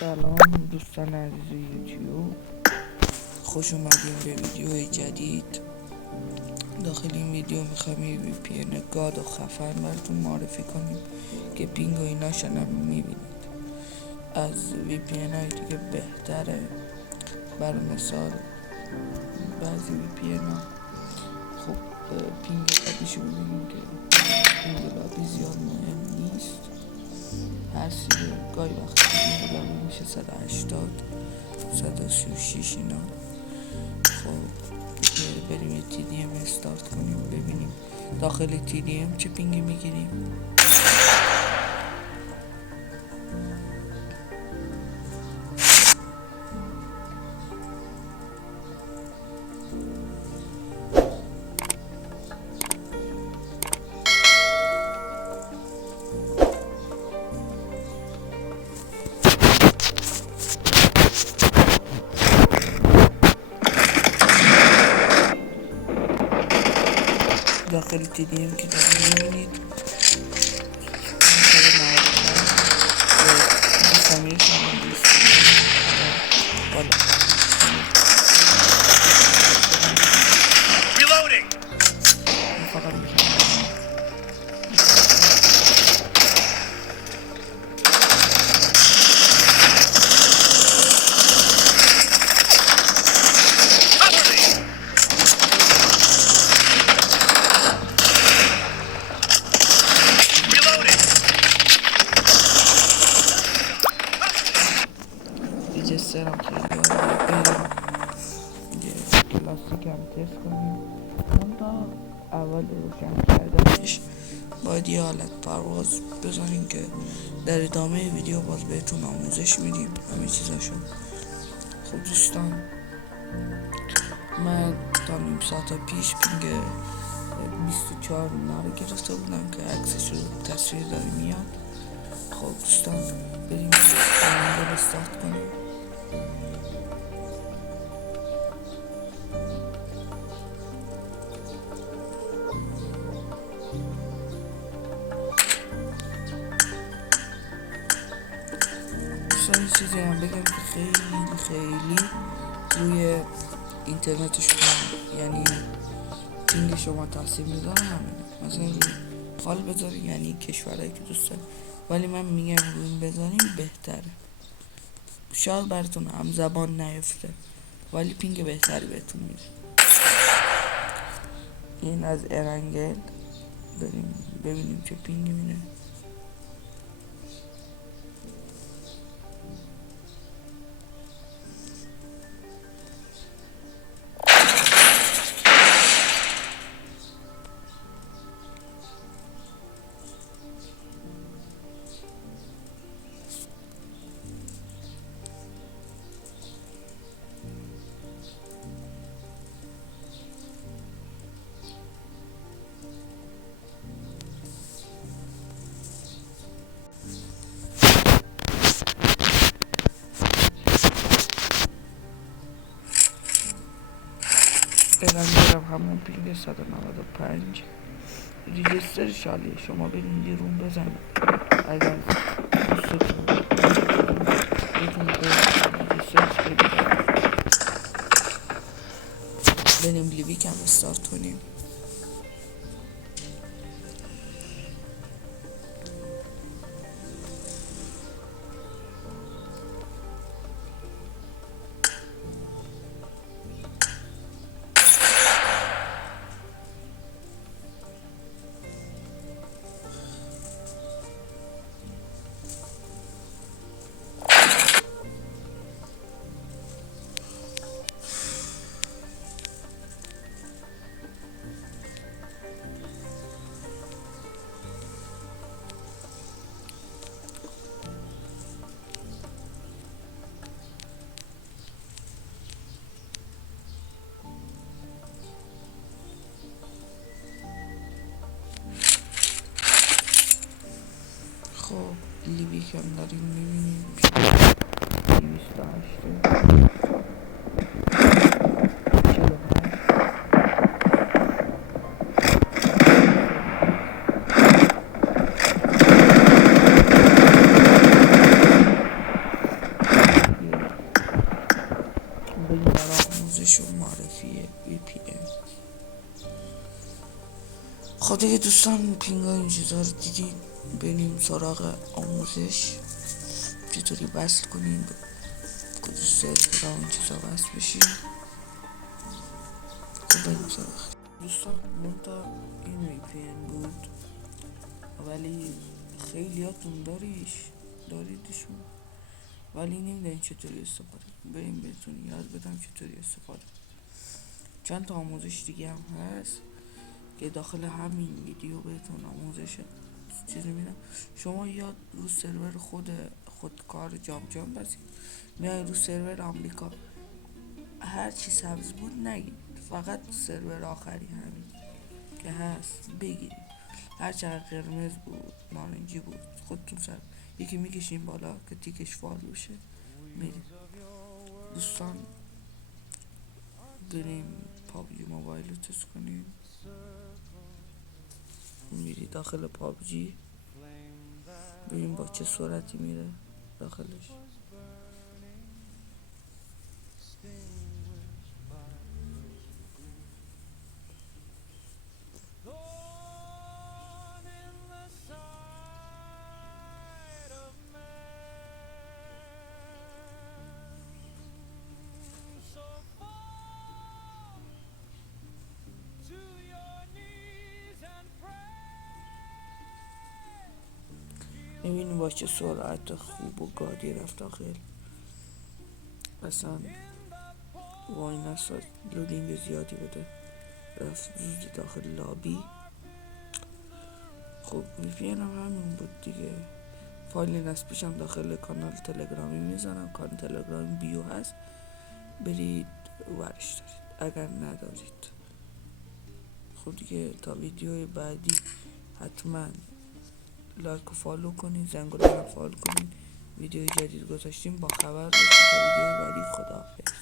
سلام دوستان عزیز یوتیوب، خوش اومدیم به ویدیو جدید. داخل این ویدیو میخوایم یه VPN گاد و خفن براتون معرفی کنیم که پینگ و ایناش هم میبینید. از VPN های دیگه بهتره. بر مثال بعضی VPN ها خب پینگ قدیشو ببینیم که پینگ لابی زیاد مهم نیست، هرچی گاهی وقت پینگ لابی میشه 180 136 اینا. خب بریم یه TDM استارت کنیم ببینیم داخل TDM چه پینگی میگیریم. داخل TDM که داریم میبینید سمیر شما دیست بالا فقط میخوام رجسترم خیلی بریم یه کلاسیک هم تست کنیم. اون تا اول روشن کردنش باید یه حالت پرواز بزنیم که در ادامه ویدیو باز بهتون آموزش میدیم همه چیزاشو. خب دوستان، من تا نیم ساعت پیش پینگ 24 اینا رو گرفته بودم که عکسش رو تصویر داره میاد. خب دوستان بریم رو استارت کنیم. دوستان چیزی هم بگم که خیلی روی اینترنت شما یعنی پینگ شما تاثیر میذاره. همینه مثلا روی فال بذارین یعنی کشورهایی که دوست دارین، ولی من میگم روی این بذارین بهتره. شاید براتون هم زبان نیفته ولی پینگ بهتری بهتون میده. این از ارنگل بریم ببینیم چه پینگی میده. ارنگل همون پینگ 195 ریجستر شالیه. شما برین یه روم بزنید اگر دوستتون بهتون ریجستر بریم لیویک هم استارت کنیم. خب لیویک هم داریم میبینیم 208 VPN. خب دیگه دوستان، پینگا این چیزا رو دیدید، بریم سراغ آموزش چطوری وصل کنیم، کدوم سرور این چیزا وصل بشیم. خب بریم سراغ دوستان. منتها این VPN بود ولی خیلیاتون داریدشون ولی نمیدونین چطوری استفاده. بریم بهتون یاد بدم چطوری استفاده. چند تا آموزش دیگه هم هست که داخل همین ویدیو بهتون آموزش چیزی میدم. شما یا رو سرور خودکار جام بسید، یا رو سرور آمریکا هر چی سبز بود نگید، فقط سرور آخری همین که هست بگیرید. هر چقدر قرمز بود نارنجی بود خودتون سر یکی میکشین بالا که تیکش فال بشه میرید. دوستان بریم پابجی موبایل رو تست کنیم. میری داخل پابجی، بریم با چه سرعتی میره داخلش. میبینیم با چه سرعت خوب و گادی رفت داخل. اصلا وای نساد لودینگ زیادی بده، رفت زود داخل لابی. خب VPN هم همین بود دیگه. فایل نصبش هم داخل کانال تلگرامی میذارم. کانال تلگرامی بیو هست، برید ورش دارید اگر ندارید. خب دیگه تا ویدیوی بعدی حتما لایک و فالو کنید، زنگوله رو فالو کنید. ویدیو جدید گذاشتیم با خبر باشید. تا ویدیو بعدی، خداحافظ.